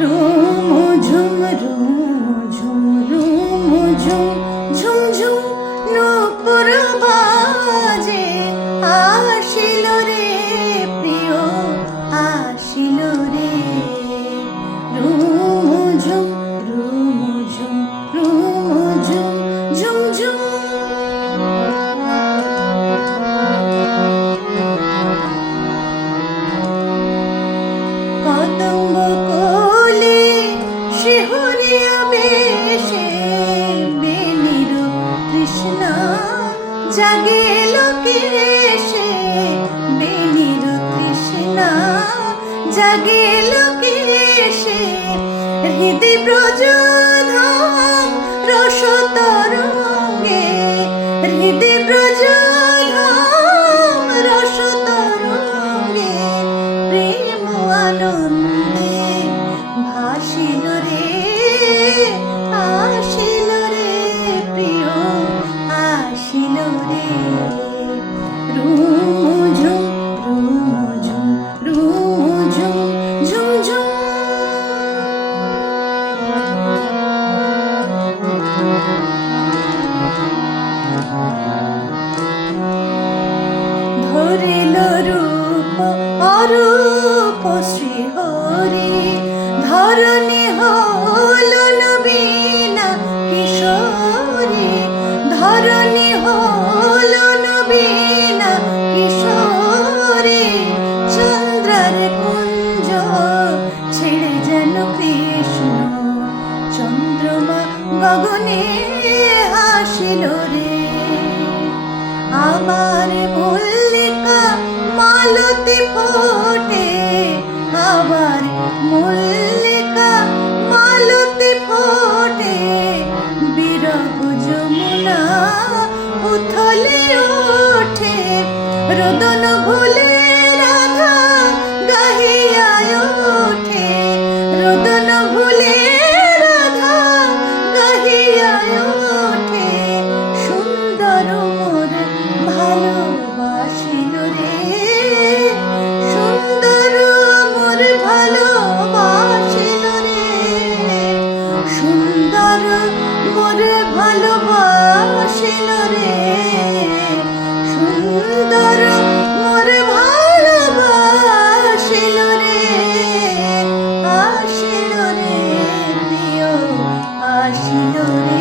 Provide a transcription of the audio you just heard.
Room ঝুম শিহরিয়া বেশে বেনির কৃষ্ণ, জাগে লোকে সে বেনির কৃষ্ণ, জাগে লোকে সে হৃদি ব্রজধাম রস তরঙ্গে হৃদি ব্রজধাম রস তরঙ্গে প্রেম আনন্দে ভাসিল ধরিল রূপ, অরূপ শ্রীহরি ধরণী হল নবীনা কিশোরী। ধরণী হল নবীনা কিশোরী। চন্দ্রের কুঞ্জ ছেড়ে যেন কৃষ্ণ। চন্দ্রমা গগনে হাসিল রে। আমার মল্লিকা আলোতে ফোটে আবার মূল ভালোবাসিল রে। সুন্দর মোর ভালোবাসিল রে। আসিল রে প্রিয় আসিল রে।